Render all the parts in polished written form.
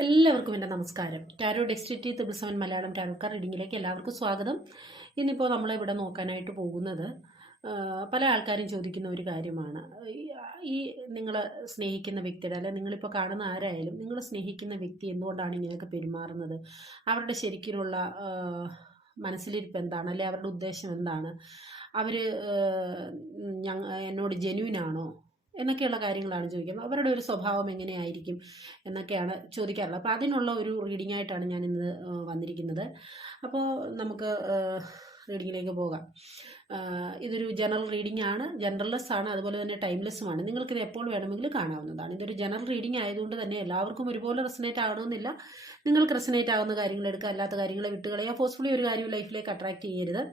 എല്ലാവർക്കും എൻ്റെ നമസ്കാരം. ടാരോ ഡെസ്റ്റിറ്റി 777 മലയാളം ടാരോക്കാർ റീഡിങ്ങിലേക്ക് എല്ലാവർക്കും സ്വാഗതം. ഇന്നിപ്പോൾ നമ്മളിവിടെ നോക്കാനായിട്ട് പോകുന്നത് പല ആൾക്കാരും ചോദിക്കുന്ന ഒരു കാര്യമാണ്. ഈ നിങ്ങൾ സ്നേഹിക്കുന്ന വ്യക്തിയുടെ, അല്ലെങ്കിൽ നിങ്ങളിപ്പോൾ കാണുന്ന ആരായാലും നിങ്ങൾ സ്നേഹിക്കുന്ന വ്യക്തി എന്തുകൊണ്ടാണ് ഇങ്ങനെയൊക്കെ പെരുമാറുന്നത്, അവരുടെ ശരിക്കുമുള്ള മനസ്സിലിരിപ്പ് എന്താണ്, അല്ലെങ്കിൽ അവരുടെ ഉദ്ദേശം എന്താണ്, അവർ എന്നോട് ജെന്യുവിനാണോ എന്നൊക്കെയുള്ള കാര്യങ്ങളാണ് ചോദിക്കുന്നത്. അവരുടെ ഒരു സ്വഭാവം എങ്ങനെയായിരിക്കും എന്നൊക്കെയാണ് ചോദിക്കാറുള്ളത്. അപ്പോൾ അതിനുള്ള ഒരു റീഡിംഗ് ആയിട്ടാണ് ഞാൻ ഇന്ന് വന്നിരിക്കുന്നത്. അപ്പോൾ നമുക്ക് റീഡിങ്ങിലേക്ക് പോകാം. ഇതൊരു ജനറൽ റീഡിംഗ് ആണ്, ജനറൽലെസ് ആണ്, അതുപോലെ തന്നെ ടൈംലെസ്സുമാണ്. നിങ്ങൾക്കിത് എപ്പോൾ വേണമെങ്കിലും കാണാവുന്നതാണ്. ഇതൊരു ജനറൽ റീഡിംഗ് ആയതുകൊണ്ട് തന്നെ എല്ലാവർക്കും ഒരുപോലെ റെസനേറ്റ് ആകണമെന്നില്ല. നിങ്ങൾക്ക് റെസനേറ്റ് ആകുന്ന കാര്യങ്ങൾ എടുക്കുക, അല്ലാത്ത കാര്യങ്ങളെ വിട്ടുകളയുക. ഫോഴ്സ്ഫുള്ളി ഒരു കാര്യം ലൈഫിലേക്ക് അട്രാക്ട് ചെയ്യരുത്.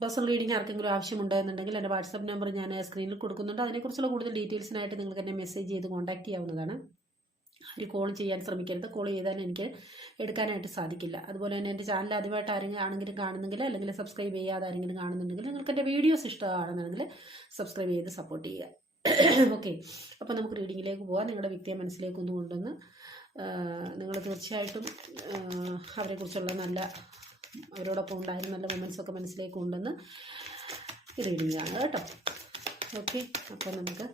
പേഴ്സണൽ റീഡിംഗ് ആർക്കെങ്കിലും ആവശ്യമുണ്ടോ എന്നുണ്ടെങ്കിൽ എൻ്റെ വാട്സാപ്പ് നമ്പർ ഞാൻ സ്ക്രീനിൽ കൊടുക്കുന്നുണ്ട്. അതിനെക്കുറിച്ചുള്ള കൂടുതൽ ഡീറ്റെയിൽസിനായിട്ട് നിങ്ങൾക്ക് എന്നെ മെസ്സേജ് ചെയ്ത് കോൺടാക്ട് ചെയ്യാവുന്നതാണ്. ഒരു കോൾ ചെയ്യാൻ ശ്രമിക്കരുത്. കോൾ ചെയ്താൽ എനിക്ക് എടുക്കാനായിട്ട് സാധിക്കില്ല. അതുപോലെ തന്നെ എൻ്റെ ചാനൽ ആദ്യമായിട്ട് ആരെങ്കിലും കാണുന്നെങ്കിൽ, അല്ലെങ്കിൽ സബ്സ്ക്രൈബ് ചെയ്യാതെ ആരെങ്കിലും കാണുന്നുണ്ടെങ്കിൽ, നിങ്ങൾക്ക് എൻ്റെ വീഡിയോസ് ഇഷ്ടമാണെന്നുണ്ടെങ്കിൽ സബ്സ്ക്രൈബ് ചെയ്ത് സപ്പോർട്ട് ചെയ്യുക. ഓക്കെ, അപ്പോൾ നമുക്ക് റീഡിങ്ങിലേക്ക് പോകാം. നിങ്ങളുടെ വ്യക്തിയെ മനസ്സിലേക്ക് ഒന്ന് കൊണ്ടുവന്ന് നിങ്ങൾ തീർച്ചയായിട്ടും അവരെക്കുറിച്ചുള്ള അവരോടൊപ്പം ഉണ്ടായിരുന്ന നല്ല മൊമെൻറ്റ്സൊക്കെ മനസ്സിലേക്ക് കൊണ്ടുവന്ന് റീഡിംഗ് ആണ് കേട്ടോ. ഓക്കെ, അപ്പോൾ നമുക്ക്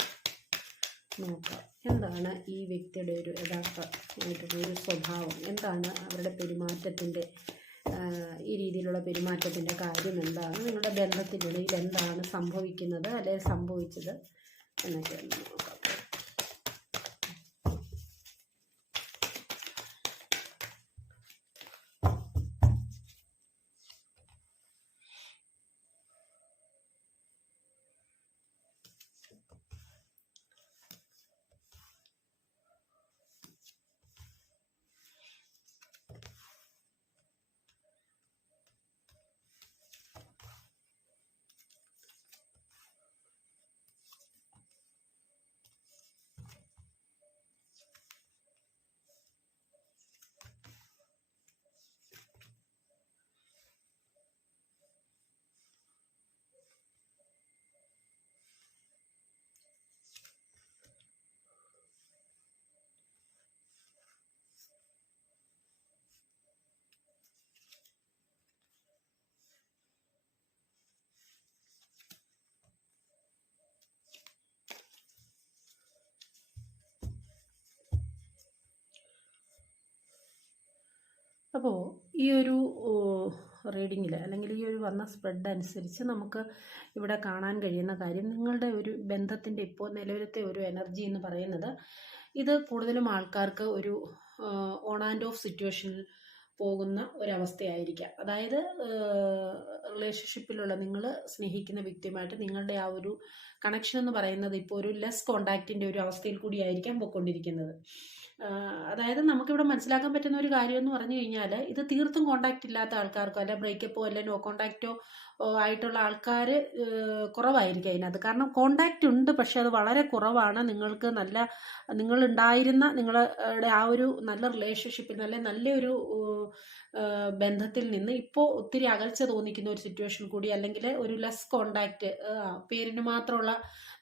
നോക്കാം എന്താണ് ഈ വ്യക്തിയുടെ ഒരു യഥാർത്ഥമായിട്ടുള്ള ഒരു സ്വഭാവം, എന്താണ് അവരുടെ പെരുമാറ്റത്തിൻ്റെ, ഈ രീതിയിലുള്ള പെരുമാറ്റത്തിൻ്റെ കാര്യം എന്താണ്, നിങ്ങളുടെ ബന്ധത്തിനിടയിൽ എന്താണ് സംഭവിക്കുന്നത് അല്ലെങ്കിൽ സംഭവിച്ചത് എന്നൊക്കെ നോക്കാം. അപ്പോൾ ഈ ഒരു റീഡിങ്ങിൽ, അല്ലെങ്കിൽ ഈ ഒരു വന്ന സ്പ്രെഡ് അനുസരിച്ച് നമുക്ക് ഇവിടെ കാണാൻ കഴിയുന്ന കാര്യം, നിങ്ങളുടെ ഒരു ബന്ധത്തിൻ്റെ ഇപ്പോൾ നിലവിലത്തെ ഒരു എനർജി എന്ന് പറയുന്നത്, ഇത് കൂടുതലും ആൾക്കാർക്ക് ഒരു ഓൺ ആൻഡ് ഓഫ് സിറ്റുവേഷനിൽ പോകുന്ന ഒരവസ്ഥയായിരിക്കാം. അതായത് റിലേഷൻഷിപ്പിലുള്ള നിങ്ങൾ സ്നേഹിക്കുന്ന വ്യക്തിയുമായിട്ട് നിങ്ങളുടെ ആ ഒരു കണക്ഷൻ എന്ന് പറയുന്നത് ഇപ്പോൾ ഒരു ലെസ് കോണ്ടാക്റ്റിൻ്റെ ഒരു അവസ്ഥയിൽ കൂടിയായിരിക്കാം പോയിക്കൊണ്ടിരിക്കുന്നത്. അതായത് നമുക്കിവിടെ മനസ്സിലാക്കാൻ പറ്റുന്ന ഒരു കാര്യം എന്ന് പറഞ്ഞു കഴിഞ്ഞാൽ, ഇത് തീർത്തും കോണ്ടാക്റ്റ് ഇല്ലാത്ത ആൾക്കാർക്കോ അല്ലെ ബ്രേക്കപ്പോ അല്ലെ നോ കോണ്ടാക്റ്റോ ആയിട്ടുള്ള ആൾക്കാർ കുറവായിരിക്കും അതിനകത്ത്. കാരണം കോണ്ടാക്റ്റ് ഉണ്ട്, പക്ഷെ അത് വളരെ കുറവാണ്. നിങ്ങളുണ്ടായിരുന്ന നിങ്ങളുടെ ആ ഒരു നല്ല റിലേഷൻഷിപ്പിൽ, നല്ലൊരു ബന്ധത്തിൽ നിന്ന് ഇപ്പോൾ ഒത്തിരി അകൽച്ച തോന്നിക്കുന്ന ഒരു സിറ്റുവേഷൻ കൂടി, അല്ലെങ്കിൽ ഒരു ലെസ് കോണ്ടാക്റ്റ്, പേരിന് മാത്രമുള്ള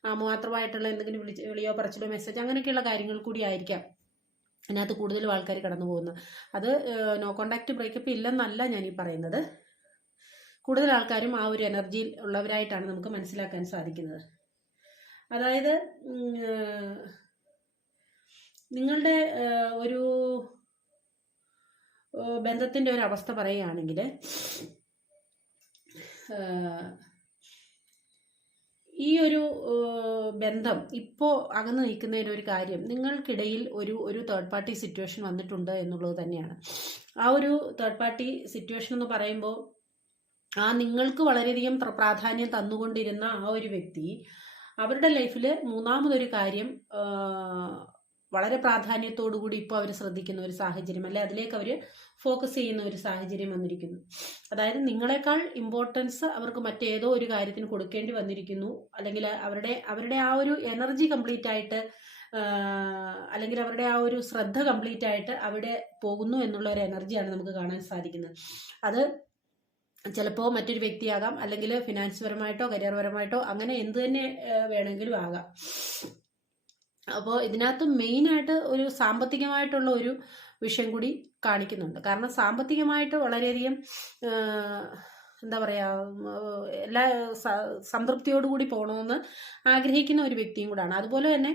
നാമമാത്രമായിട്ടുള്ള എന്തെങ്കിലും വിളിയോ പറച്ചിലോ മെസ്സേജ് അങ്ങനെയൊക്കെയുള്ള കാര്യങ്ങൾ കൂടി ആയിരിക്കാം അതിനകത്ത് കൂടുതലും ആൾക്കാർ കടന്നു പോകുന്നത്. അത് നോ കോണ്ടാക്റ്റ് ബ്രേക്കപ്പ് ഇല്ലെന്നല്ല ഞാൻ ഈ പറയുന്നത്. കൂടുതൽ ആൾക്കാരും ആ ഒരു എനർജിയിൽ ഉള്ളവരായിട്ടാണ് നമുക്ക് മനസ്സിലാക്കാൻ സാധിക്കുന്നത്. അതായത് നിങ്ങളുടെ ഒരു ബന്ധത്തിൻ്റെ ഒരു അവസ്ഥ പറയുകയാണെങ്കിൽ, ഈ ഒരു ബന്ധം ഇപ്പോൾ അകന്നു നിൽക്കുന്നതിൻ്റെ ഒരു കാര്യം, നിങ്ങൾക്കിടയിൽ ഒരു തേർഡ് പാർട്ടി സിറ്റുവേഷൻ വന്നിട്ടുണ്ട് എന്നുള്ളത് തന്നെയാണ്. ആ ഒരു തേർഡ് പാർട്ടി സിറ്റുവേഷൻ എന്ന് പറയുമ്പോൾ, നിങ്ങൾക്ക് വളരെയധികം പ്രാധാന്യം തന്നുകൊണ്ടിരുന്ന ആ ഒരു വ്യക്തി അവരുടെ ലൈഫിൽ മൂന്നാമതൊരു കാര്യം വളരെ പ്രാധാന്യത്തോടു കൂടി ഇപ്പോൾ അവർ ശ്രദ്ധിക്കുന്ന ഒരു സാഹചര്യം, അല്ലെ അതിലേക്ക് അവർ ഫോക്കസ് ചെയ്യുന്ന ഒരു സാഹചര്യം വന്നിരിക്കുന്നു. അതായത് നിങ്ങളെക്കാൾ ഇമ്പോർട്ടൻസ് അവർക്ക് മറ്റേതോ ഒരു കാര്യത്തിന് കൊടുക്കേണ്ടി വന്നിരിക്കുന്നു, അല്ലെങ്കിൽ അവരുടെ ആ ഒരു എനർജി കംപ്ലീറ്റ് ആയിട്ട്, അല്ലെങ്കിൽ അവരുടെ ആ ഒരു ശ്രദ്ധ കംപ്ലീറ്റ് ആയിട്ട് അവിടെ പോകുന്നു എന്നുള്ള ഒരു എനർജിയാണ് നമുക്ക് കാണാൻ സാധിക്കുന്നത്. അത് ചിലപ്പോൾ മറ്റൊരു വ്യക്തിയാകാം, അല്ലെങ്കിൽ ഫിനാൻസ് പരമായിട്ടോ കരിയർ പരമായിട്ടോ, അങ്ങനെ എന്ത് തന്നെ വേണമെങ്കിലും ആകാം. അപ്പോൾ ഇതിനകത്ത് മെയിനായിട്ട് ഒരു സാമ്പത്തികമായിട്ടുള്ള ഒരു വിഷയം കൂടി കാണിക്കുന്നുണ്ട്. കാരണം സാമ്പത്തികമായിട്ട് വളരെയധികം എന്താ പറയുക, എല്ലാ സംതൃപ്തിയോടുകൂടി പോകണമെന്ന് ആഗ്രഹിക്കുന്ന ഒരു വ്യക്തിയും കൂടാണ്. അതുപോലെ തന്നെ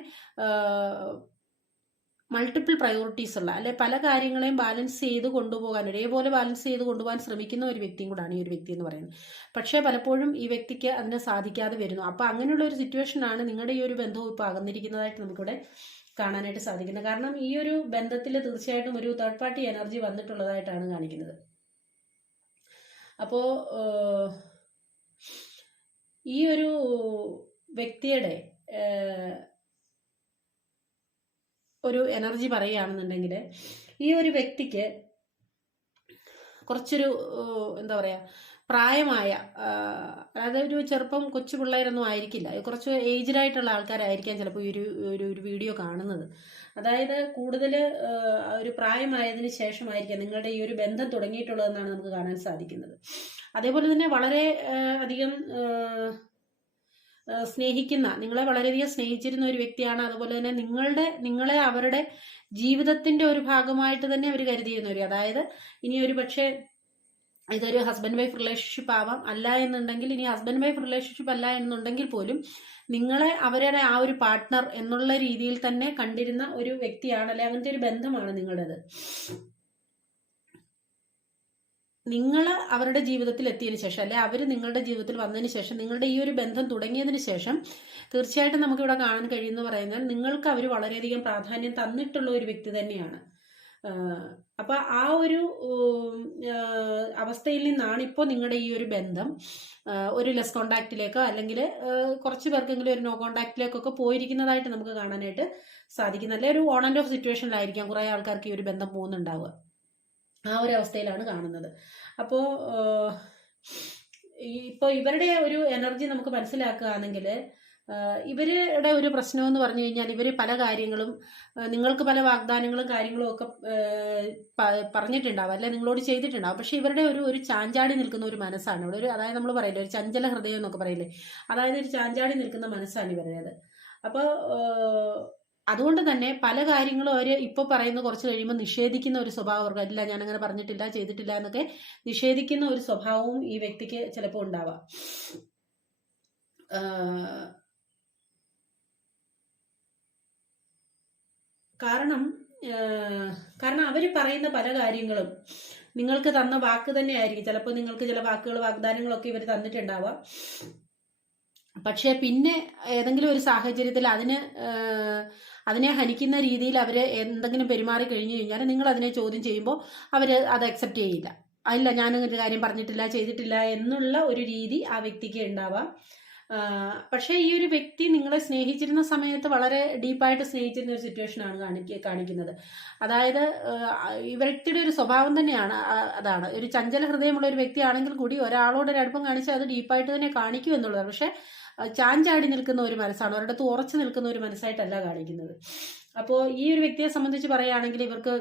മൾട്ടിപ്പിൾ പ്രയോറിറ്റീസ് ഉള്ള, അല്ലെ പല കാര്യങ്ങളെയും ബാലൻസ് ചെയ്ത് കൊണ്ടുപോകാൻ, ഒരേപോലെ ബാലൻസ് ചെയ്ത് കൊണ്ടുപോകാൻ ശ്രമിക്കുന്ന ഒരു വ്യക്തിയും കൂടാണ് ഈ ഒരു വ്യക്തി എന്ന് പറയുന്നത്. പക്ഷേ പലപ്പോഴും ഈ വ്യക്തിക്ക് അതിനെ സാധിക്കാതെ വരുന്നു. അപ്പോൾ അങ്ങനെയുള്ള ഒരു സിറ്റുവേഷനാണ് നിങ്ങളുടെ ഈ ഒരു ബന്ധവും ഇപ്പോൾ അകന്നിരിക്കുന്നതായിട്ട് നമുക്കിവിടെ കാണാനായിട്ട് സാധിക്കുന്നത്. കാരണം ഈ ഒരു ബന്ധത്തിൽ തീർച്ചയായിട്ടും ഒരു തേർഡ് പാർട്ടി എനർജി വന്നിട്ടുള്ളതായിട്ടാണ് കാണിക്കുന്നത്. അപ്പോൾ ഈ ഒരു വ്യക്തിയുടെ ഒരു എനർജി പറയുകയാണെന്നുണ്ടെങ്കിൽ ഈ ഒരു വ്യക്തിക്ക് കുറച്ചൊരു എന്താ പറയുക, പ്രായമായ, അതായത് ഒരു ചെറുപ്പം കൊച്ചു പിള്ളേരൊന്നും ആയിരിക്കില്ല, കുറച്ച് ഏജ്ഡ് ആയിട്ടുള്ള ആൾക്കാരായിരിക്കാം ചിലപ്പോൾ ഈ ഒരു വീഡിയോ കാണുന്നത്. അതായത് കൂടുതൽ ഒരു പ്രായമായതിനു ശേഷമായിരിക്കാം നിങ്ങളുടെ ഈ ഒരു ബന്ധം തുടങ്ങിയിട്ടുള്ളതെന്നാണ് നമുക്ക് കാണാൻ സാധിക്കുന്നത്. അതേപോലെ തന്നെ വളരെ അധികം സ്നേഹിക്കുന്ന, നിങ്ങളെ വളരെയധികം സ്നേഹിച്ചിരുന്ന ഒരു വ്യക്തിയാണ്. അതുപോലെ തന്നെ നിങ്ങളെ അവരുടെ ജീവിതത്തിന്റെ ഒരു ഭാഗമായിട്ട് തന്നെ അവർ കരുതിയിരുന്നവർ. അതായത് ഇനി ഒരു പക്ഷേ ഇതൊരു ഹസ്ബൻഡ് വൈഫ് റിലേഷൻഷിപ്പ് ആവാം, അല്ല എന്നുണ്ടെങ്കിൽ ഇനി ഹസ്ബൻഡ് വൈഫ് റിലേഷൻഷിപ്പ് അല്ല എന്നുണ്ടെങ്കിൽ പോലും നിങ്ങളെ അവരുടെ ആ ഒരു പാർട്ട്ണർ എന്നുള്ള രീതിയിൽ തന്നെ കണ്ടിരുന്ന ഒരു വ്യക്തിയാണ്, അല്ലെ അങ്ങനത്തെ ഒരു ബന്ധമാണ് നിങ്ങളുടേത്. നിങ്ങൾ അവരുടെ ജീവിതത്തിൽ എത്തിയതിനു ശേഷം, അല്ലെ അവർ നിങ്ങളുടെ ജീവിതത്തിൽ വന്നതിന് ശേഷം, നിങ്ങളുടെ ഈ ഒരു ബന്ധം തുടങ്ങിയതിന് ശേഷം തീർച്ചയായിട്ടും നമുക്കിവിടെ കാണാൻ കഴിയുമെന്ന് പറയുന്നത് നിങ്ങൾക്ക് അവർ വളരെയധികം പ്രാധാന്യം തന്നിട്ടുള്ള ഒരു വ്യക്തി തന്നെയാണ്. അപ്പൊ ആ ഒരു അവസ്ഥയിൽ നിന്നാണ് ഇപ്പോൾ നിങ്ങളുടെ ഈ ഒരു ബന്ധം ഒരു ലെസ് കോണ്ടാക്റ്റിലേക്കോ അല്ലെങ്കിൽ കുറച്ച് പേർക്കെങ്കിലും ഒരു നോ കോണ്ടാക്റ്റിലേക്കൊക്കെ പോയിരിക്കുന്നതായിട്ട് നമുക്ക് കാണാനായിട്ട് സാധിക്കുന്നത്. അല്ലെ ഒരു ഓൺ ആൻഡ് ഓഫ് സിറ്റുവേഷനിലായിരിക്കാം കുറേ ആൾക്കാർക്ക് ഈ ഒരു ബന്ധം പോകുന്നുണ്ടാവുക. ആ ഒരു അവസ്ഥയിലാണ് കാണുന്നത്. അപ്പോൾ ഇപ്പോൾ ഇവരുടെ ഒരു എനർജി നമുക്ക് മനസ്സിലാക്കുകയാണെങ്കിൽ ഇവരുടെ ഒരു പ്രശ്നം എന്ന് പറഞ്ഞു കഴിഞ്ഞാൽ ഇവർ പല കാര്യങ്ങളും നിങ്ങൾക്ക് പല വാഗ്ദാനങ്ങളും കാര്യങ്ങളും ഒക്കെ പറഞ്ഞിട്ടുണ്ടാവും, അല്ലെ നിങ്ങളോട് ചെയ്തിട്ടുണ്ടാവും. പക്ഷെ ഇവരുടെ ഒരു ചാഞ്ചാടി നിൽക്കുന്ന ഒരു മനസ്സാണ് ഇവിടെ ഒരു, അതായത് നമ്മൾ പറയില്ലേ ഒരു ചഞ്ചല ഹൃദയം എന്നൊക്കെ പറയില്ലേ, അതായത് ഒരു ചാഞ്ചാടി നിൽക്കുന്ന മനസ്സാണ് ഇവരുടേത്. അപ്പോൾ അതുകൊണ്ട് തന്നെ പല കാര്യങ്ങളും അവർ ഇപ്പോൾ പറയുന്ന കുറച്ച് കഴിയുമ്പോൾ നിഷേധിക്കുന്ന ഒരു സ്വഭാവം അവർക്ക്, അല്ല ഞാനങ്ങനെ പറഞ്ഞിട്ടില്ല ചെയ്തിട്ടില്ല എന്നൊക്കെ നിഷേധിക്കുന്ന ഒരു സ്വഭാവവും ഈ വ്യക്തിക്ക് ചിലപ്പോൾ ഉണ്ടാവാം. കാരണം അവർ പറയുന്ന പല കാര്യങ്ങളും നിങ്ങൾക്ക് തന്ന വാക്ക് തന്നെയായിരിക്കും. ചിലപ്പോൾ നിങ്ങൾക്ക് ചില വാക്കുകൾ വാഗ്ദാനങ്ങളൊക്കെ ഇവർ തന്നിട്ടുണ്ടാവാം. പക്ഷെ പിന്നെ ഏതെങ്കിലും ഒരു സാഹചര്യത്തിൽ അതിനെ ഹനിക്കുന്ന രീതിയിൽ അവർ എന്തെങ്കിലും പെരുമാറി കഴിഞ്ഞു കഴിഞ്ഞാൽ നിങ്ങൾ അതിനെ ചോദ്യം ചെയ്യുമ്പോൾ അവർ അത് അക്സെപ്റ്റ് ചെയ്യില്ല. അല്ല ഞാനൊരു കാര്യം പറഞ്ഞിട്ടില്ല ചെയ്തിട്ടില്ല എന്നുള്ള ഒരു രീതി ആ വ്യക്തിക്ക് ഉണ്ടാവാം. പക്ഷേ ഈ ഒരു വ്യക്തി നിങ്ങളെ സ്നേഹിച്ചിരുന്ന സമയത്ത് വളരെ ഡീപ്പായിട്ട് സ്നേഹിച്ചിരുന്ന ഒരു സിറ്റുവേഷനാണ് കാണിക്കുന്നത്. അതായത് ഇവരുടെ ഒരു സ്വഭാവം തന്നെയാണ് അതാണ്. ഒരു ചഞ്ചല ഹൃദയമുള്ള ഒരു വ്യക്തിയാണെങ്കിൽ കൂടി ഒരാളോട് ഒരു അടുപ്പം കാണിച്ചാൽ അത് ഡീപ്പായിട്ട് തന്നെ കാണിക്കും എന്നുള്ളതാണ്. പക്ഷെ ചാഞ്ചാടി നിൽക്കുന്ന ഒരു മനസ്സാണ്, ഒരിടത്ത് ഉറച്ചു നിൽക്കുന്ന ഒരു മനസ്സായിട്ടല്ല കാണിക്കുന്നത്. അപ്പോൾ ഈ ഒരു വ്യക്തിയെ സംബന്ധിച്ച് പറയുകയാണെങ്കിൽ ഇവർക്ക്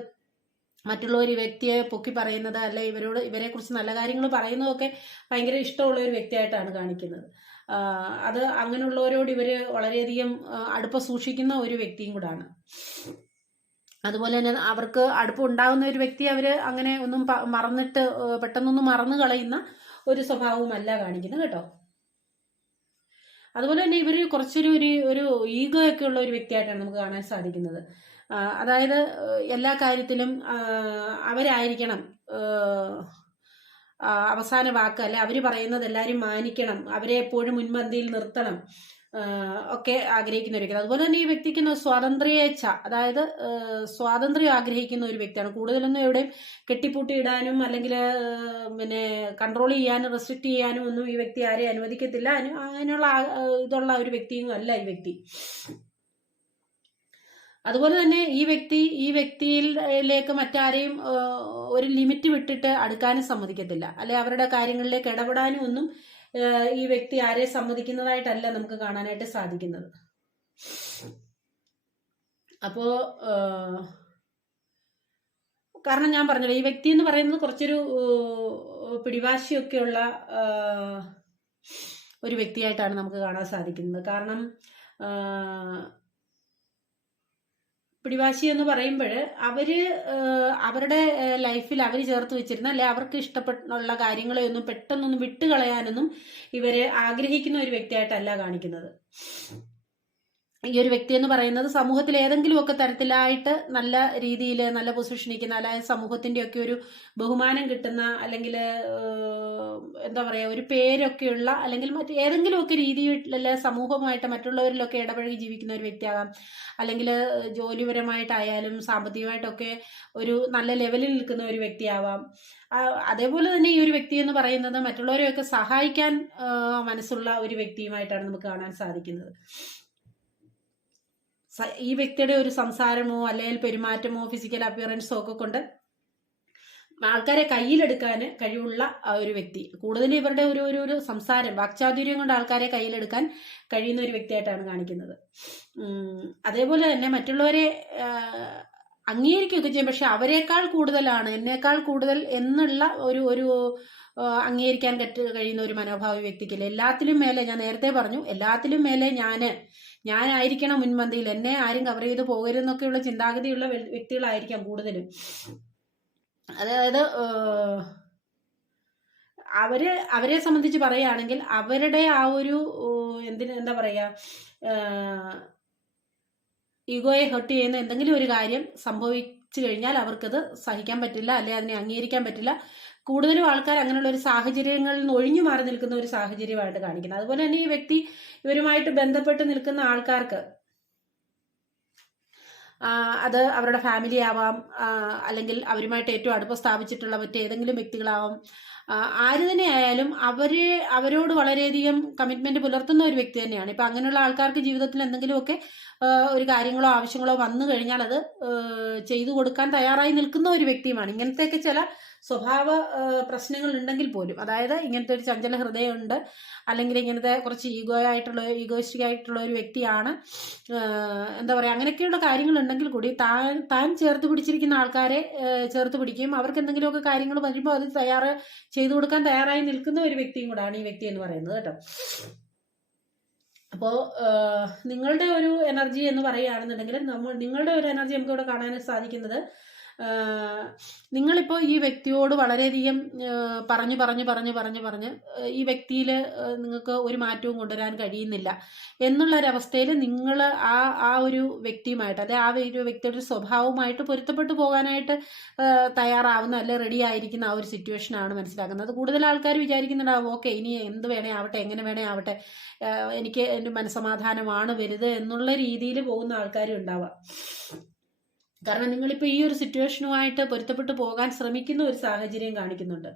മറ്റുള്ള ഒരു വ്യക്തിയെ പൊക്കി പറയുന്നത്, അല്ലെ ഇവരെ കുറിച്ച് നല്ല കാര്യങ്ങൾ പറയുന്നതൊക്കെ ഭയങ്കര ഇഷ്ടമുള്ള ഒരു വ്യക്തിയായിട്ടാണ് കാണിക്കുന്നത്. അത് അങ്ങനെയുള്ളവരോട് ഇവര് വളരെയധികം അടുപ്പം സൂക്ഷിക്കുന്ന ഒരു വ്യക്തിയും കൂടാണ്. അതുപോലെ തന്നെ അവർക്ക് അടുപ്പം ഉണ്ടാകുന്ന ഒരു വ്യക്തി അവര് അങ്ങനെ ഒന്നും മറന്നിട്ട് പെട്ടെന്നൊന്നും മറന്നു കളയുന്ന ഒരു സ്വഭാവവുമല്ല കാണിക്കുന്നത് കേട്ടോ. അതുപോലെ തന്നെ ഇവര് കുറച്ചൊരു ഒരു ഈഗോ ഒക്കെ ഉള്ള ഒരു വ്യക്തിയായിട്ടാണ് നമുക്ക് കാണാൻ സാധിക്കുന്നത്. അതായത് എല്ലാ കാര്യത്തിലും അവരായിരിക്കണം അവസാന വാക്ക്, അല്ലെ അവർ പറയുന്നത് എല്ലാവരും മാനിക്കണം, അവരെ എപ്പോഴും മുൻപന്തിയിൽ നിർത്തണം ഒക്കെ ആഗ്രഹിക്കുന്ന ഒരു വ്യക്തി. അതുപോലെ തന്നെ ഈ വ്യക്തിക്ക് സ്വാതന്ത്ര്യേച്ഛ, അതായത് സ്വാതന്ത്ര്യം ആഗ്രഹിക്കുന്ന ഒരു വ്യക്തിയാണ്. കൂടുതലൊന്നും എവിടെയും കെട്ടിപ്പൂട്ടിയിടാനും അല്ലെങ്കിൽ പിന്നെ കൺട്രോൾ ചെയ്യാനും റെസ്ട്രിക്റ്റ് ചെയ്യാനും ഒന്നും ഈ വ്യക്തി ആരെയും അനുവദിക്കത്തില്ല. അങ്ങനെയുള്ള ഇതുള്ള ഒരു വ്യക്തിയും അല്ല ഈ വ്യക്തി. അതുപോലെ തന്നെ ഈ വ്യക്തിയിലേക്ക് മറ്റാരെയും ഒരു ലിമിറ്റ് വിട്ടിട്ട് അടുക്കാനും സമ്മതിക്കത്തില്ല, അല്ലെ അവരുടെ കാര്യങ്ങളിലേക്ക് ഇടപെടാനും ഒന്നും ഈ വ്യക്തി ആരെ സമ്മതിക്കുന്നതായിട്ടല്ല നമുക്ക് കാണാനായിട്ട് സാധിക്കുന്നത്. അപ്പോ കാരണം ഞാൻ പറഞ്ഞല്ലോ, ഈ വ്യക്തി എന്ന് പറയുന്നത് കുറച്ചൊരു പിടിവാശിയൊക്കെയുള്ള ഒരു വ്യക്തിയായിട്ടാണ് നമുക്ക് കാണാൻ സാധിക്കുന്നത്. കാരണം പിടിവാശി എന്ന് പറയുമ്പോൾ അവര് അവരുടെ ലൈഫിൽ അവർ ചേർത്ത് വെച്ചിരുന്ന അല്ലെ അവർക്ക് ഇഷ്ടപ്പെട്ടുള്ള കാര്യങ്ങളെയൊന്നും പെട്ടെന്നൊന്നും വിട്ടുകളയാനൊന്നും ഇവര് ആഗ്രഹിക്കുന്ന ഒരു വ്യക്തിയായിട്ടല്ല കാണിക്കുന്നത്. ഈ ഒരു വ്യക്തി എന്ന് പറയുന്നത് സമൂഹത്തിൽ ഏതെങ്കിലുമൊക്കെ തരത്തിലായിട്ട് നല്ല രീതിയിൽ നല്ല പൊസിഷൻ നിൽക്കുന്ന, അതായത് സമൂഹത്തിൻ്റെ ഒക്കെ ഒരു ബഹുമാനം കിട്ടുന്ന, അല്ലെങ്കിൽ എന്താ പറയുക ഒരു പേരൊക്കെയുള്ള, അല്ലെങ്കിൽ മറ്റ് ഏതെങ്കിലുമൊക്കെ രീതിയിലുള്ള സമൂഹമായിട്ട് മറ്റുള്ളവരിലൊക്കെ ഇടപഴകി ജീവിക്കുന്ന ഒരു വ്യക്തിയാകാം, അല്ലെങ്കിൽ ജോലിപരമായിട്ടായാലും സാമ്പത്തികമായിട്ടൊക്കെ ഒരു നല്ല ലെവലിൽ നിൽക്കുന്ന ഒരു വ്യക്തിയാവാം. അതേപോലെ തന്നെ ഈ ഒരു വ്യക്തി എന്ന് പറയുന്നത് മറ്റുള്ളവരെയൊക്കെ സഹായിക്കാൻ മനസ്സുള്ള ഒരു വ്യക്തിയുമായിട്ടാണ് നമുക്ക് കാണാൻ സാധിക്കുന്നത്. ഈ വ്യക്തിയുടെ ഒരു സംസാരമോ അല്ലെങ്കിൽ പെരുമാറ്റമോ ഫിസിക്കൽ അപ്പിയറൻസോ ഒക്കെ കൊണ്ട് ആൾക്കാരെ കയ്യിലെടുക്കാൻ കഴിവുള്ള ഒരു വ്യക്തി. കൂടുതലും ഇവരുടെ ഒരു സംസാരം, വാക്ചാതുര്യം കൊണ്ട് ആൾക്കാരെ കയ്യിലെടുക്കാൻ കഴിയുന്ന ഒരു വ്യക്തിയായിട്ടാണ് കാണിക്കുന്നത്. അതേപോലെ തന്നെ മറ്റുള്ളവരെ അംഗീകരിക്കുകയൊക്കെ ചെയ്യും, പക്ഷെ അവരെക്കാൾ കൂടുതലാണ്, എന്നേക്കാൾ കൂടുതൽ എന്നുള്ള ഒരു അംഗീകരിക്കാൻ കഴിയുന്ന ഒരു മനോഭാവ വ്യക്തിക്കില്ല. എല്ലാത്തിലും മേലെ, ഞാൻ നേരത്തെ പറഞ്ഞു, എല്ലാത്തിലും മേലെ ഞാനായിരിക്കണം മുൻപന്തിയിൽ, എന്നെ ആരും കവർ ചെയ്ത് പോകരുതെന്നൊക്കെയുള്ള ചിന്താഗതിയുള്ള വ്യക്തികളായിരിക്കാം കൂടുതലും. അതായത് അവരെ സംബന്ധിച്ച് പറയുകയാണെങ്കിൽ അവരുടെ ആ ഒരു എന്താ പറയുക ഈഗോയെ ഹേർട്ട് ചെയ്യുന്ന എന്തെങ്കിലും ഒരു കാര്യം സംഭവിച്ചു കഴിഞ്ഞാൽ അവർക്കത് സഹിക്കാൻ പറ്റില്ല, അല്ലെങ്കിൽ അതിനെ അംഗീകരിക്കാൻ പറ്റില്ല. കൂടുതലും ആൾക്കാർ അങ്ങനെയുള്ള ഒരു സാഹചര്യങ്ങളിൽ നിന്ന് ഒഴിഞ്ഞു മാറി നിൽക്കുന്ന ഒരു സാഹചര്യമായിട്ട് കാണിക്കുന്നത്. അതുപോലെ തന്നെ ഈ വ്യക്തി ഇവരുമായിട്ട് ബന്ധപ്പെട്ട് നിൽക്കുന്ന ആൾക്കാർക്ക് അത് അവരുടെ ഫാമിലി ആവാം, അല്ലെങ്കിൽ അവരുമായിട്ട് ഏറ്റവും അടുപ്പം സ്ഥാപിച്ചിട്ടുള്ള മറ്റേതെങ്കിലും വ്യക്തികളാവാം, ആര് തന്നെ ആയാലും അവരോട് വളരെയധികം കമ്മിറ്റ്മെന്റ് പുലർത്തുന്ന ഒരു വ്യക്തി തന്നെയാണ്. ഇപ്പൊ അങ്ങനെയുള്ള ആൾക്കാർക്ക് ജീവിതത്തിൽ എന്തെങ്കിലുമൊക്കെ ഒരു കാര്യങ്ങളോ ആവശ്യങ്ങളോ വന്നു കഴിഞ്ഞാൽ അത് ചെയ്തു കൊടുക്കാൻ തയ്യാറായി നിൽക്കുന്ന ഒരു വ്യക്തിയുമാണ്. ഇങ്ങനത്തെയൊക്കെ ചില സ്വഭാവ പ്രശ്നങ്ങൾ ഉണ്ടെങ്കിൽ പോലും, അതായത് ഇങ്ങനത്തെ ഒരു ചഞ്ചല ഹൃദയമുണ്ട്, അല്ലെങ്കിൽ ഇങ്ങനത്തെ കുറച്ച് ഈഗോയിസ്റ്റിക് ആയിട്ടുള്ള ഒരു വ്യക്തിയാണ്, എന്താ പറയുക, അങ്ങനെയൊക്കെയുള്ള കാര്യങ്ങൾ ഉണ്ടെങ്കിൽ കൂടി താൻ ചേർത്ത് പിടിച്ചിരിക്കുന്ന ആൾക്കാരെ ചേർത്ത് പിടിക്കുകയും അവർക്ക് എന്തെങ്കിലുമൊക്കെ കാര്യങ്ങൾ വരുമ്പോൾ അത് ചെയ്തു കൊടുക്കാൻ തയ്യാറായി നിൽക്കുന്ന ഒരു വ്യക്തിയും കൂടാണ് ഈ വ്യക്തി എന്ന് പറയുന്നത് കേട്ടോ. അപ്പോൾ നിങ്ങളുടെ ഒരു എനർജി എന്ന് പറയുകയാണെന്നുണ്ടെങ്കിൽ നിങ്ങളുടെ ഒരു എനർജി നമുക്ക് ഇവിടെ കാണാൻ സാധിക്കുന്നത്, നിങ്ങളിപ്പോൾ ഈ വ്യക്തിയോട് വളരെയധികം പറഞ്ഞ് ഈ വ്യക്തിയിൽ നിങ്ങൾക്ക് ഒരു മാറ്റവും കൊണ്ടുവരാൻ കഴിയുന്നില്ല എന്നുള്ളൊരവസ്ഥയിൽ നിങ്ങൾ ആ ഒരു വ്യക്തിയുമായിട്ട്, അല്ലെ ആ ഒരു വ്യക്തിയുടെ സ്വഭാവവുമായിട്ട് പൊരുത്തപ്പെട്ടു പോകാനായിട്ട് തയ്യാറാവുന്ന, അല്ലെ റെഡി ആയിരിക്കുന്ന ആ ഒരു സിറ്റുവേഷനാണ് മനസ്സിലാക്കുന്നത്. കൂടുതൽ ആൾക്കാർ വിചാരിക്കുന്നുണ്ടാവും, ഓക്കെ ഇനി എന്ത് വേണേ ആവട്ടെ, എങ്ങനെ വേണേ ആവട്ടെ, എനിക്ക് എൻ്റെ മനസ്സമാധാനമാണ് വലുത് എന്നുള്ള രീതിയിൽ പോകുന്ന ആൾക്കാരും ഉണ്ടാവാം. കാരണം നിങ്ങളിപ്പോൾ ഈ ഒരു സിറ്റുവേഷനുമായിട്ട് പൊരുത്തപ്പെട്ടു പോകാൻ ശ്രമിക്കുന്ന ഒരു സാഹചര്യം കാണിക്കുന്നുണ്ട്.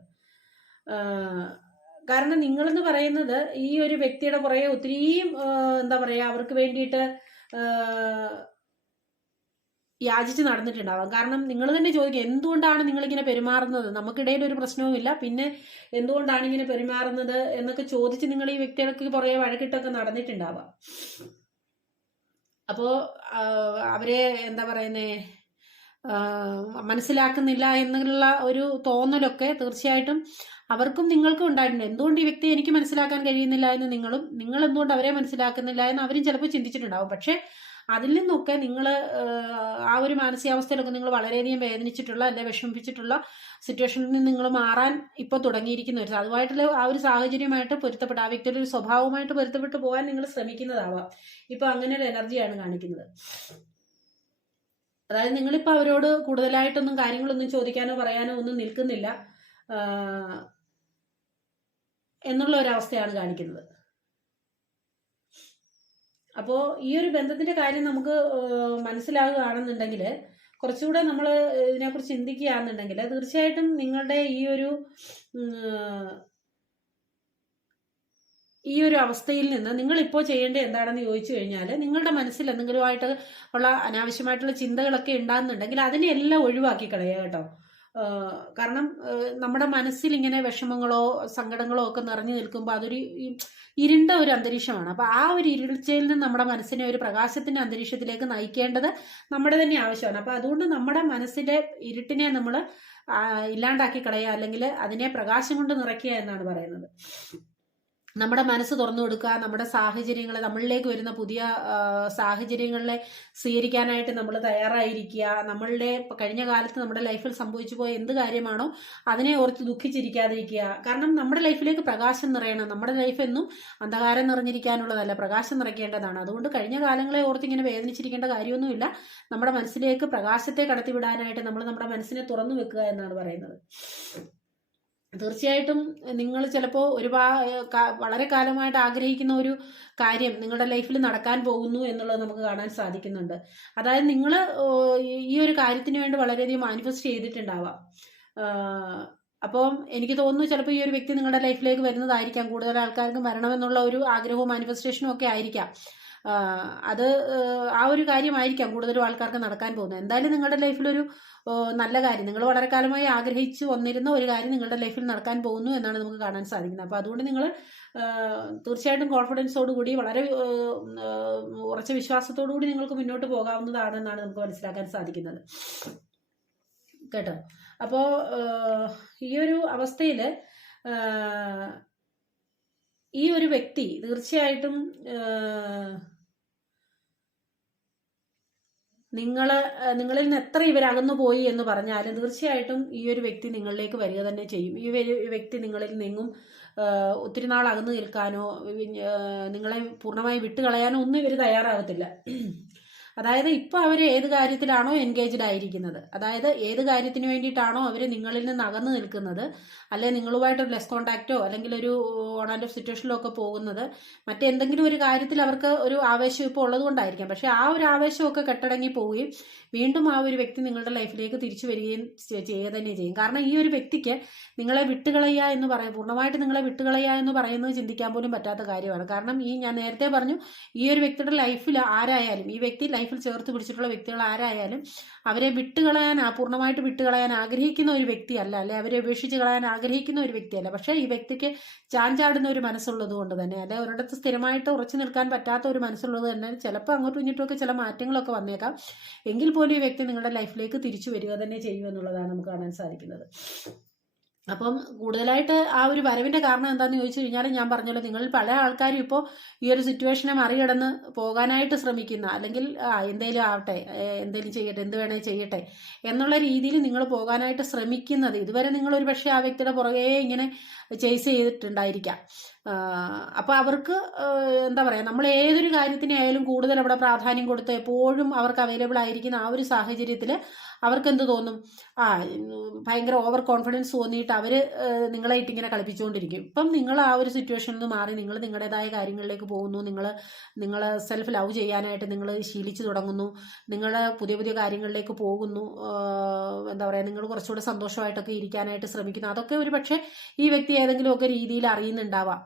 കാരണം നിങ്ങളെന്ന് പറയുന്നത് ഈ ഒരു വ്യക്തിയുടെ പുറകെ ഒത്തിരിയും എന്താ പറയുക അവർക്ക് വേണ്ടിയിട്ട് യാചിച്ച് നടന്നിട്ടുണ്ടാവാം. കാരണം നിങ്ങൾ തന്നെ ചോദിക്കുക, എന്തുകൊണ്ടാണ് നിങ്ങളിങ്ങനെ പെരുമാറുന്നത്, നമുക്കിടയിൽ ഒരു പ്രശ്നവുമില്ല, പിന്നെ എന്തുകൊണ്ടാണ് ഇങ്ങനെ പെരുമാറുന്നത് എന്നൊക്കെ ചോദിച്ച് നിങ്ങൾ ഈ വ്യക്തികൾക്ക് പുറകെ വഴക്കിട്ടൊക്കെ നടന്നിട്ടുണ്ടാവാം. അപ്പോൾ അവരെ എന്താ പറയുന്നേ മനസ്സിലാക്കുന്നില്ല എന്നുള്ള ഒരു തോന്നലൊക്കെ തീർച്ചയായിട്ടും അവർക്കും നിങ്ങൾക്കും ഉണ്ടായിട്ടുണ്ട്. എന്തുകൊണ്ട് ഈ വ്യക്തിയെ എനിക്ക് മനസ്സിലാക്കാൻ കഴിയുന്നില്ല എന്ന് നിങ്ങൾ എന്തുകൊണ്ട് അവരെ മനസ്സിലാക്കുന്നില്ല എന്ന് അവരും ചിലപ്പോൾ ചിന്തിച്ചിട്ടുണ്ടാവും. പക്ഷെ അതിൽ നിന്നൊക്കെ നിങ്ങൾ ആ ഒരു മാനസികാവസ്ഥയിലൊക്കെ നിങ്ങൾ വളരെയധികം വേദനിച്ചിട്ടുള്ള, അല്ലെ വിഷമിപ്പിച്ചിട്ടുള്ള സിറ്റുവേഷനിൽ നിന്ന് നിങ്ങൾ മാറാൻ ഇപ്പോൾ തുടങ്ങിയിരിക്കുന്ന ഒരു അതുമായിട്ടുള്ള ആ ഒരു സാഹചര്യമായിട്ട് പൊരുത്തപ്പെട്ട്, ആ വ്യക്തിയുടെ ഒരു സ്വഭാവമായിട്ട് പൊരുത്തപ്പെട്ട് പോകാൻ നിങ്ങൾ ശ്രമിക്കുന്നതാവാം. ഇപ്പോൾ അങ്ങനെ ഒരു എനർജിയാണ് കാണിക്കുന്നത്. അതായത് നിങ്ങളിപ്പോൾ അവരോട് കൂടുതലായിട്ടൊന്നും കാര്യങ്ങളൊന്നും ചോദിക്കാനോ പറയാനോ ഒന്നും നിൽക്കുന്നില്ല എന്നുള്ള ഒരവസ്ഥയാണ് കാണിക്കുന്നത്. അപ്പോൾ ഈ ഒരു ബന്ധത്തിന്റെ കാര്യം നമുക്ക് മനസ്സിലാകുകയാണെന്നുണ്ടെങ്കിൽ, കുറച്ചുകൂടെ നമ്മൾ ഇതിനെക്കുറിച്ച് ചിന്തിക്കുകയാണെന്നുണ്ടെങ്കിൽ, തീർച്ചയായിട്ടും നിങ്ങളുടെ ഈ ഒരു അവസ്ഥയിൽ നിന്ന് നിങ്ങളിപ്പോൾ ചെയ്യേണ്ടത് എന്താണെന്ന് ചോദിച്ചു കഴിഞ്ഞാൽ, നിങ്ങളുടെ മനസ്സിൽ എന്തെങ്കിലുമായിട്ട് ഉള്ള അനാവശ്യമായിട്ടുള്ള ചിന്തകളൊക്കെ ഉണ്ടാകുന്നുണ്ടെങ്കിൽ അതിനെല്ലാം ഒഴിവാക്കി കളയുക കേട്ടോ. കാരണം നമ്മുടെ മനസ്സിൽ ഇങ്ങനെ വിഷമങ്ങളോ സങ്കടങ്ങളോ ഒക്കെ നിറഞ്ഞു നിൽക്കുമ്പോൾ അതൊരു ഇരുണ്ട ഒരു അന്തരീക്ഷമാണ്. അപ്പോൾ ആ ഒരു ഇരുൾച്ചയിൽ നിന്ന് നമ്മുടെ മനസ്സിനെ ഒരു പ്രകാശത്തിന്റെ അന്തരീക്ഷത്തിലേക്ക് നയിക്കേണ്ടത് നമ്മുടെ തന്നെ ആവശ്യമാണ്. അപ്പോൾ അതുകൊണ്ട് നമ്മുടെ മനസ്സിലെ ഇരുട്ടിനെ നമ്മൾ ഇല്ലാണ്ടാക്കി കളയുക, അല്ലെങ്കിൽ അതിനെ പ്രകാശം കൊണ്ട് നിറയ്ക്കുക എന്നാണ് പറയുന്നത്. നമ്മുടെ മനസ്സ് തുറന്നു കൊടുക്കുക, നമ്മുടെ സാഹചര്യങ്ങളെ, നമ്മളിലേക്ക് വരുന്ന പുതിയ സാഹചര്യങ്ങളെ സ്വീകരിക്കാനായിട്ട് നമ്മൾ തയ്യാറായിരിക്കുക. നമ്മളുടെ കഴിഞ്ഞ കാലത്ത് നമ്മുടെ ലൈഫിൽ സംഭവിച്ചു പോയ എന്ത് കാര്യമാണോ അതിനെ ഓർത്ത് ദുഃഖിച്ചിരിക്കാതിരിക്കുക. കാരണം നമ്മുടെ ലൈഫിലേക്ക് പ്രകാശം നിറയണം. നമ്മുടെ ലൈഫ് എന്നും അന്ധകാരം നിറഞ്ഞിരിക്കാനുള്ളതല്ല, പ്രകാശം നിറയ്ക്കേണ്ടതാണ്. അതുകൊണ്ട് കഴിഞ്ഞ കാലങ്ങളെ ഓർത്ത് ഇങ്ങനെ വേദനിച്ചിരിക്കേണ്ട കാര്യമൊന്നുമില്ല. നമ്മുടെ മനസ്സിലേക്ക് പ്രകാശത്തെ കടത്തിവിടാനായിട്ട് നമ്മൾ നമ്മുടെ മനസ്സിനെ തുറന്നു വെക്കുക എന്നാണ് പറയുന്നത്. തീർച്ചയായിട്ടും നിങ്ങൾ ചിലപ്പോൾ വളരെ കാലമായിട്ട് ആഗ്രഹിക്കുന്ന ഒരു കാര്യം നിങ്ങളുടെ ലൈഫിൽ നടക്കാൻ പോകുന്നു എന്നുള്ളത് നമുക്ക് കാണാൻ സാധിക്കുന്നുണ്ട്. അതായത് നിങ്ങൾ ഈ ഒരു കാര്യത്തിന് വേണ്ടി വളരെയധികം മാനിഫെസ്റ്റ് ചെയ്തിട്ടുണ്ടാവാം. അപ്പോൾ എനിക്ക് തോന്നുന്നു ചിലപ്പോൾ ഈ ഒരു വ്യക്തി നിങ്ങളുടെ ലൈഫിലേക്ക് വരുന്നതായിരിക്കാം. കൂടുതൽ ആൾക്കാർക്ക് വരണമെന്നുള്ള ഒരു ആഗ്രഹവും മാനിഫെസ്റ്റേഷനും ഒക്കെ ആയിരിക്കാം. അത് ആ ഒരു കാര്യമായിരിക്കാം കൂടുതലും ആൾക്കാർക്ക് നടക്കാൻ പോകുന്നത്. എന്തായാലും നിങ്ങളുടെ ലൈഫിലൊരു നല്ല കാര്യം, നിങ്ങൾ വളരെ കാലമായി ആഗ്രഹിച്ചു വന്നിരുന്ന ഒരു കാര്യം നിങ്ങളുടെ ലൈഫിൽ നടക്കാൻ പോകുന്നു എന്നാണ് നമുക്ക് കാണാൻ സാധിക്കുന്നത്. അപ്പോൾ അതുകൊണ്ട് നിങ്ങൾ തീർച്ചയായിട്ടും കോൺഫിഡൻസോടുകൂടി വളരെ ഉറച്ച വിശ്വാസത്തോടുകൂടി നിങ്ങൾക്ക് മുന്നോട്ട് പോകാവുന്നതാണെന്നാണ് നമുക്ക് മനസ്സിലാക്കാൻ സാധിക്കുന്നത് കേട്ടോ. അപ്പോൾ ഈ ഒരു അവസ്ഥയിൽ ഈ ഒരു വ്യക്തി തീർച്ചയായിട്ടും നിങ്ങളിൽ നിന്ന് എത്ര ഇവരകന്നു പോയി എന്ന് പറഞ്ഞാലും തീർച്ചയായിട്ടും ഈ ഒരു വ്യക്തി നിങ്ങളിലേക്ക് വരിക തന്നെ ചെയ്യും. ഈ വ്യക്തി നിങ്ങളിൽ നിന്നും ഒത്തിരി നാൾ അകന്നു നിൽക്കാനോ നിങ്ങളെ പൂർണ്ണമായി വിട്ടുകളയാനോ ഒന്നും ഇവർ തയ്യാറാകത്തില്ല. അതായത് ഇപ്പോൾ അവർ ഏത് കാര്യത്തിലാണോ എൻഗേജ്ഡ് ആയിരിക്കുന്നത്, അതായത് ഏത് കാര്യത്തിന് വേണ്ടിയിട്ടാണോ അവർ നിങ്ങളിൽ നിന്ന് അകന്നു നിൽക്കുന്നത്, അല്ലെങ്കിൽ നിങ്ങളുമായിട്ടൊരു ലെസ് കോണ്ടാക്റ്റോ അല്ലെങ്കിൽ ഒരു ഓൺ ആൻഡ് ഓഫ് സിറ്റുവേഷനിലോ ഒക്കെ പോകുന്നത്, മറ്റെന്തെങ്കിലും ഒരു കാര്യത്തിൽ അവർക്ക് ഒരു ആവേശം ഇപ്പോൾ ഉള്ളത് കൊണ്ടായിരിക്കാം. പക്ഷെ ആ ഒരു ആവേശമൊക്കെ കെട്ടടങ്ങി പോവുകയും വീണ്ടും ആ ഒരു വ്യക്തി നിങ്ങളുടെ ലൈഫിലേക്ക് തിരിച്ചു വരികയും ചെയ്യുക തന്നെ ചെയ്യും. കാരണം ഈ ഒരു വ്യക്തിക്ക് നിങ്ങളെ വിട്ടുകളയുക എന്ന് പറയും, പൂർണ്ണമായിട്ട് നിങ്ങളെ വിട്ടുകളയുക എന്ന് പറയുന്നത് ചിന്തിക്കാൻ പോലും പറ്റാത്ത കാര്യമാണ്. കാരണം ഞാൻ നേരത്തെ പറഞ്ഞു, ഈ ഒരു വ്യക്തിയുടെ ലൈഫിൽ ആരായാലും, ഈ വ്യക്തി ലൈഫിൽ ചേർത്ത് പിടിച്ചിട്ടുള്ള വ്യക്തികൾ ആരായാലും അവരെ വിട്ടുകളയാൻ, പൂർണ്ണമായിട്ട് വിട്ടുകളയാൻ ആഗ്രഹിക്കുന്ന ഒരു വ്യക്തിയല്ല, അല്ലെ അവരെ ഉപേക്ഷിച്ച് കളയാൻ ആഗ്രഹിക്കുന്ന ഒരു വ്യക്തിയല്ല. പക്ഷേ ഈ വ്യക്തിക്ക് ചാഞ്ചാടുന്ന ഒരു മനസ്സുള്ളത് കൊണ്ട് തന്നെ, അല്ലെ ഒരിടത്ത് സ്ഥിരമായിട്ട് ഉറച്ചു നിൽക്കാൻ പറ്റാത്ത ഒരു മനസ്സുള്ളത് തന്നെ ചിലപ്പോൾ അങ്ങോട്ടും ഇങ്ങോട്ടുമൊക്കെ ചില മാറ്റങ്ങളൊക്കെ വന്നേക്കാം. എങ്കിൽ പോലും ഈ വ്യക്തി നിങ്ങളുടെ ലൈഫിലേക്ക് തിരിച്ചു വരിക തന്നെ ചെയ്യുമെന്നുള്ളതാണ് നമുക്ക് കാണാൻ സാധിക്കുന്നത്. അപ്പം കൂടുതലായിട്ട് ആ ഒരു വരവിൻ്റെ കാരണം എന്താണെന്ന് ചോദിച്ചു കഴിഞ്ഞാൽ, ഞാൻ പറഞ്ഞല്ലോ, നിങ്ങളിൽ പല ആൾക്കാരും ഇപ്പോൾ ഈ ഒരു സിറ്റുവേഷനെ മറികടന്ന് പോകാനായിട്ട് ശ്രമിക്കുന്ന, അല്ലെങ്കിൽ എന്തേലും ആവട്ടെ, എന്തേലും ചെയ്യട്ടെ, എന്ത് വേണേൽ ചെയ്യട്ടെ എന്നുള്ള രീതിയിൽ നിങ്ങൾ പോകാനായിട്ട് ശ്രമിക്കുന്നത്, ഇതുവരെ നിങ്ങളൊരു പക്ഷേ ആ വ്യക്തിയുടെ പുറകെ ഇങ്ങനെ ചേസ് ചെയ്തിട്ടുണ്ടായിരിക്കാം. അപ്പോൾ അവർക്ക് എന്താ പറയുക, നമ്മൾ ഏതൊരു കാര്യത്തിനെ ആയാലും കൂടുതൽ അവിടെ പ്രാധാന്യം കൊടുത്ത് എപ്പോഴും അവർക്ക് അവൈലബിൾ ആയിരിക്കുന്ന ആ ഒരു സാഹചര്യത്തിൽ അവർക്ക് എന്ത് തോന്നും, ഭയങ്കര ഓവർ കോൺഫിഡൻസ് തോന്നിയിട്ട് അവർ നിങ്ങളായിട്ട് ഇങ്ങനെ കളിപ്പിച്ചുകൊണ്ടിരിക്കും. ഇപ്പം നിങ്ങൾ ആ ഒരു സിറ്റുവേഷനിൽ നിന്ന് മാറി നിങ്ങൾ നിങ്ങളുടേതായ കാര്യങ്ങളിലേക്ക് പോകുന്നു, നിങ്ങൾ സെൽഫ് ലവ് ചെയ്യാനായിട്ട് നിങ്ങൾ ശീലിച്ചു തുടങ്ങുന്നു, നിങ്ങൾ പുതിയ പുതിയ കാര്യങ്ങളിലേക്ക് പോകുന്നു, എന്താ പറയുക, നിങ്ങൾ കുറച്ചുകൂടെ സന്തോഷമായിട്ടൊക്കെ ഇരിക്കാനായിട്ട് ശ്രമിക്കുന്നു. അതൊക്കെ ഒരു പക്ഷേ ഈ വ്യക്തി ഏതെങ്കിലുമൊക്കെ രീതിയിൽ അറിയുന്നുണ്ടാവാം.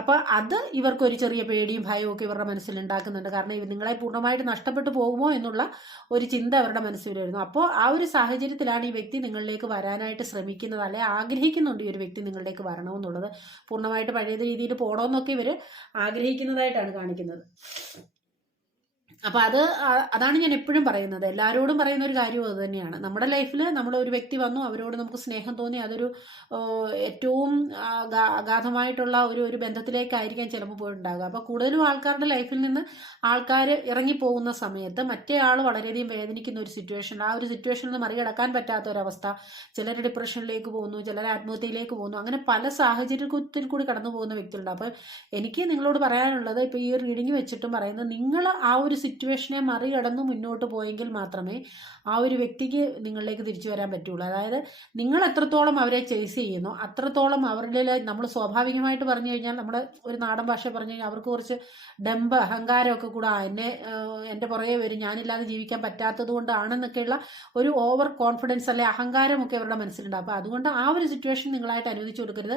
അപ്പോൾ അത് ഇവർക്കൊരു ചെറിയ പേടിയും ഭയവും ഒക്കെ ഇവരുടെ മനസ്സിൽ ഉണ്ടാക്കുന്നുണ്ട്. കാരണം നിങ്ങളെ പൂർണ്ണമായിട്ട് നഷ്ടപ്പെട്ടു പോകുമോ എന്നുള്ള ഒരു ചിന്ത അവരുടെ മനസ്സിൽ വരുന്നു. അപ്പോൾ ആ ഒരു സാഹചര്യത്തിലാണ് ഈ വ്യക്തി നിങ്ങളിലേക്ക് വരാനായിട്ട് ശ്രമിക്കുന്നത്, അല്ലെ ആഗ്രഹിക്കുന്നുണ്ട് ഈ ഒരു വ്യക്തി നിങ്ങളിലേക്ക് വരണമെന്നുള്ളത്, പൂർണ്ണമായിട്ട് പഴയ രീതിയിൽ പോകണമെന്നൊക്കെ ഇവർ ആഗ്രഹിക്കുന്നതായിട്ടാണ് കാണിക്കുന്നത്. അപ്പോൾ അതാണ് ഞാൻ എപ്പോഴും പറയുന്നത്, എല്ലാവരോടും പറയുന്ന ഒരു കാര്യം അത് തന്നെയാണ്. നമ്മുടെ ലൈഫിൽ ഒരു വ്യക്തി വന്നു, അവരോട് നമുക്ക് സ്നേഹം തോന്നി, അതൊരു ഏറ്റവും അഗാധമായിട്ടുള്ള ഒരു ബന്ധത്തിലേക്കായിരിക്കാം ചിലപ്പോൾ പോയിട്ടുണ്ടാകുക. അപ്പോൾ കൂടുതലും ആൾക്കാരുടെ ലൈഫിൽ നിന്ന് ആൾക്കാർ ഇറങ്ങിപ്പോകുന്ന സമയത്ത് മറ്റേ ആൾ വളരെയധികം വേദനിക്കുന്ന ഒരു സിറ്റുവേഷൻ, ആ ഒരു സിറ്റുവേഷനിൽ നിന്ന് മറികടക്കാൻ പറ്റാത്ത ഒരവസ്ഥ, ചിലർ ഡിപ്രഷനിലേക്ക് പോകുന്നു, ചിലർ ആത്മഹത്യയിലേക്ക് പോകുന്നു, അങ്ങനെ പല സാഹചര്യത്തിൽ കൂടി കടന്നു പോകുന്ന വ്യക്തികളുണ്ട്. അപ്പോൾ എനിക്ക് നിങ്ങളോട് പറയാനുള്ളത്, ഇപ്പോൾ ഈ റീഡിങ് വെച്ചിട്ടും പറയുന്നത്, നിങ്ങൾ ആ ഒരു സിറ്റുവേഷനെ മറികടന്ന് മുന്നോട്ട് പോയെങ്കിൽ മാത്രമേ ആ ഒരു വ്യക്തിക്ക് നിങ്ങളിലേക്ക് തിരിച്ചു വരാൻ പറ്റുള്ളൂ. അതായത് നിങ്ങൾ എത്രത്തോളം അവരെ ചേസ് ചെയ്യുന്നു അത്രത്തോളം അവരുടെ, നമ്മൾ സ്വാഭാവികമായിട്ട് പറഞ്ഞു കഴിഞ്ഞാൽ, നമ്മുടെ ഒരു നാടൻ ഭാഷ പറഞ്ഞു കഴിഞ്ഞാൽ അവർക്ക് കുറച്ച് ഡംബ്, അഹങ്കാരമൊക്കെ കൂടെ, എൻ്റെ പുറകെ വരും, ഞാനില്ലാതെ ജീവിക്കാൻ പറ്റാത്തത് കൊണ്ടാണെന്നൊക്കെയുള്ള ഒരു ഓവർ കോൺഫിഡൻസ് അല്ലെ അഹങ്കാരമൊക്കെ അവരുടെ മനസ്സിലുണ്ട്. അപ്പോൾ അതുകൊണ്ട് ആ ഒരു സിറ്റുവേഷൻ നിങ്ങളായിട്ട് അനുവദിച്ചു കൊടുക്കരുത്.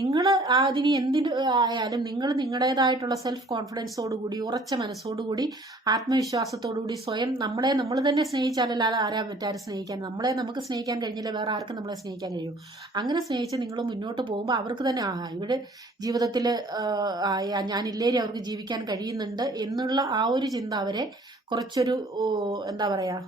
നിങ്ങൾ അതിന് എന്തിന് ആയാലും നിങ്ങൾ നിങ്ങളുടേതായിട്ടുള്ള സെൽഫ് കോൺഫിഡൻസോടുകൂടി, ഉറച്ച മനസ്സോടുകൂടി, ആത്മവിശ്വാസത്തോടുകൂടി സ്വയം നമ്മൾ തന്നെ സ്നേഹിച്ചാലല്ലാതെ ആരാ മറ്റാരും സ്നേഹിക്കാൻ, നമുക്ക് സ്നേഹിക്കാൻ കഴിഞ്ഞില്ല, വേറെ ആർക്കും നമ്മളെ സ്നേഹിക്കാൻ കഴിയും. അങ്ങനെ സ്നേഹിച്ച് നിങ്ങൾ മുന്നോട്ട് പോകുമ്പോൾ അവർക്ക് തന്നെ ഇവിടെ ജീവിതത്തിൽ ഞാനില്ലേരി അവർക്ക് ജീവിക്കാൻ കഴിയുന്നുണ്ട് എന്നുള്ള ആ ഒരു ചിന്ത അവരെ കുറച്ചൊരു എന്താ പറയുക,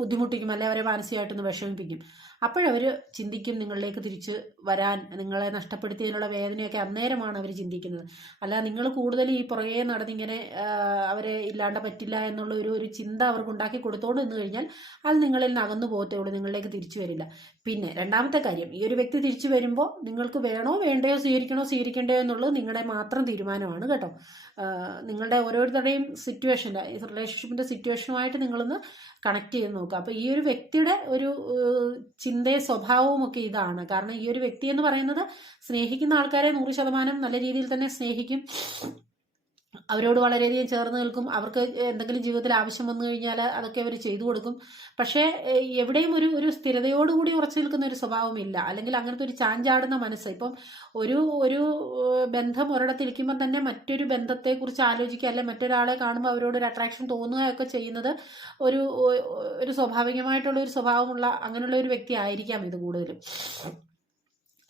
ബുദ്ധിമുട്ടിക്കും, അല്ലെ അവരെ മാനസികമായിട്ടൊന്ന് വിഷമിപ്പിക്കും. അപ്പോഴവർ ചിന്തിക്കും നിങ്ങളിലേക്ക് തിരിച്ച് വരാൻ, നിങ്ങളെ നഷ്ടപ്പെടുത്തിയതിനുള്ള വേദനയൊക്കെ അന്നേരമാണ് അവർ ചിന്തിക്കുന്നത്. അല്ല നിങ്ങൾ കൂടുതൽ ഈ പുറകെ നടന്നിങ്ങനെ അവരെ ഇല്ലാണ്ട് പറ്റില്ല എന്നുള്ള ഒരു ചിന്ത അവർക്ക് ഉണ്ടാക്കി കൊടുത്തോണ്ട് നിന്ന് കഴിഞ്ഞാൽ അത് നിങ്ങളിൽ നിന്ന് അകന്നു പോകത്തേ ഉള്ളൂ, നിങ്ങളിലേക്ക് തിരിച്ചു വരില്ല. പിന്നെ രണ്ടാമത്തെ കാര്യം, ഈ ഒരു വ്യക്തി തിരിച്ചു വരുമ്പോൾ നിങ്ങൾക്ക് വേണോ വേണ്ടയോ സ്വീകരിക്കണ്ടയോ എന്നുള്ളത് നിങ്ങളുടെ മാത്രം തീരുമാനമാണ് കേട്ടോ. നിങ്ങളുടെ ഓരോരുത്തരുടെയും സിറ്റുവേഷൻ, റിലേഷൻഷിപ്പിൻ്റെ സിറ്റുവേഷനുമായിട്ട് നിങ്ങളൊന്ന് കണക്ട് ചെയ്ത് നോക്കുക. അപ്പോൾ ഈ ഒരു വ്യക്തിയുടെ ഒരു ചിന്തയും സ്വഭാവവും ഒക്കെ ഇതാണ്. കാരണം ഈ ഒരു വ്യക്തി എന്ന് പറയുന്നത് സ്നേഹിക്കുന്ന ആൾക്കാരെ 100% നല്ല രീതിയിൽ തന്നെ സ്നേഹിക്കും, അവരോട് വളരെയധികം ചേർന്ന് നിൽക്കും, അവർക്ക് എന്തെങ്കിലും ജീവിതത്തിൽ ആവശ്യം വന്നു കഴിഞ്ഞാൽ അതൊക്കെ അവർ ചെയ്തു കൊടുക്കും. പക്ഷേ എവിടെയും ഒരു സ്ഥിരതയോടുകൂടി ഉറച്ചു നിൽക്കുന്ന ഒരു സ്വഭാവമില്ല, അല്ലെങ്കിൽ അങ്ങനത്തെ ഒരു ചാഞ്ചാടുന്ന മനസ്സ്. ഇപ്പം ഒരു ബന്ധം ഒരിടത്തിരിക്കുമ്പോൾ തന്നെ മറ്റൊരു ബന്ധത്തെക്കുറിച്ച് ആലോചിക്കുക, അല്ലെങ്കിൽ മറ്റൊരാളെ കാണുമ്പോൾ അവരോട് ഒരു അട്രാക്ഷൻ തോന്നുകയൊക്കെ ചെയ്യുന്നത് ഒരു സ്വാഭാവികമായിട്ടുള്ള ഒരു സ്വഭാവമുള്ള അങ്ങനെയുള്ള ഒരു വ്യക്തി ആയിരിക്കാം ഇത് കൂടുതലും.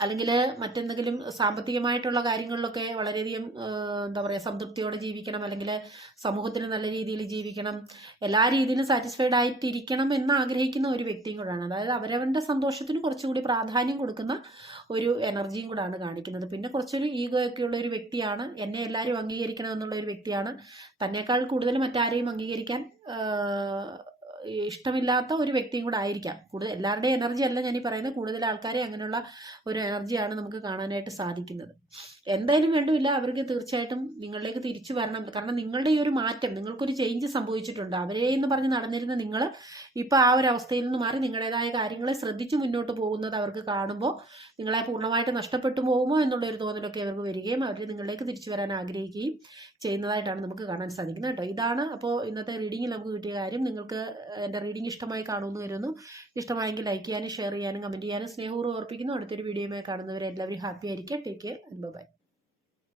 അല്ലെങ്കിൽ മറ്റെന്തെങ്കിലും സാമ്പത്തികമായിട്ടുള്ള കാര്യങ്ങളിലൊക്കെ വളരെയധികം എന്താ പറയുക സംതൃപ്തിയോടെ ജീവിക്കണം, അല്ലെങ്കിൽ സമൂഹത്തിന് നല്ല രീതിയിൽ ജീവിക്കണം, എല്ലാ രീതിയിലും സാറ്റിസ്ഫൈഡ് ആയിട്ടിരിക്കണം എന്ന് ആഗ്രഹിക്കുന്ന ഒരു വ്യക്തിയും കൂടാണ്. അതായത് അവരവൻ്റെ സന്തോഷത്തിന് കുറച്ചുകൂടി പ്രാധാന്യം കൊടുക്കുന്ന ഒരു എനർജിയും കൂടാണ് കാണിക്കുന്നത്. പിന്നെ കുറച്ചൊരു ഈഗോ ഒക്കെ ഉള്ള ഒരു വ്യക്തിയാണ്, എന്നെ എല്ലാവരും അംഗീകരിക്കണം എന്നുള്ള ഒരു വ്യക്തിയാണ്, തന്നെക്കാൾ കൂടുതൽ മറ്റാരെയും അംഗീകരിക്കാൻ ഇഷ്ടമില്ലാത്ത ഒരു വ്യക്തിയും കൂടെ ആയിരിക്കാം. കൂടുതൽ എല്ലാവരുടെയും എനർജി അല്ല ഞാനീ പറയുന്നത്, കൂടുതൽ ആൾക്കാരെ അങ്ങനെയുള്ള ഒരു എനർജിയാണ് നമുക്ക് കാണാനായിട്ട് സാധിക്കുന്നത്. എന്തായാലും വേണ്ടില്ല, അവർക്ക് തീർച്ചയായിട്ടും നിങ്ങളിലേക്ക് തിരിച്ചു വരണം. കാരണം നിങ്ങളുടെ ഈ ഒരു മാറ്റം, നിങ്ങൾക്കൊരു ചേഞ്ച് സംഭവിച്ചിട്ടുണ്ട്. അവരെ എന്ന് പറഞ്ഞ് നടന്നിരുന്ന നിങ്ങൾ ഇപ്പോൾ ആ ഒരു അവസ്ഥയിൽ നിന്ന് മാറി നിങ്ങളുടേതായ കാര്യങ്ങളെ ശ്രദ്ധിച്ച് മുന്നോട്ട് പോകുന്നത് അവർക്ക് കാണുമ്പോൾ നിങ്ങളെ പൂർണ്ണമായിട്ട് നഷ്ടപ്പെട്ടു പോകുമോ എന്നുള്ളൊരു തോന്നലൊക്കെ അവർക്ക് വരികയും അവർ നിങ്ങളിലേക്ക് തിരിച്ചു വരാൻ ആഗ്രഹിക്കുകയും ചെയ്യുന്നതായിട്ടാണ് നമുക്ക് കാണാൻ സാധിക്കുന്നത് കേട്ടോ. ഇതാണ് അപ്പോൾ ഇന്നത്തെ റീഡിങ്ങിൽ നമുക്ക് കിട്ടിയ കാര്യം. നിങ്ങൾക്ക് എൻ്റെ റീഡിംഗ് ഇഷ്ടമായി കാണുമെന്ന് വരുന്നു. ഇഷ്ടമായെങ്കിൽ ലൈക്ക് ചെയ്യാനും ഷെയർ ചെയ്യാനും കമൻറ്റ് ചെയ്യാനും സ്നേഹപൂർവ്വം ഓർപ്പിക്കുന്നു. അടുത്തൊരു വീഡിയോയുമായി കാണുന്നവരെ എല്ലാവരും ഹാപ്പി ആയിരിക്കുക. Take care and by.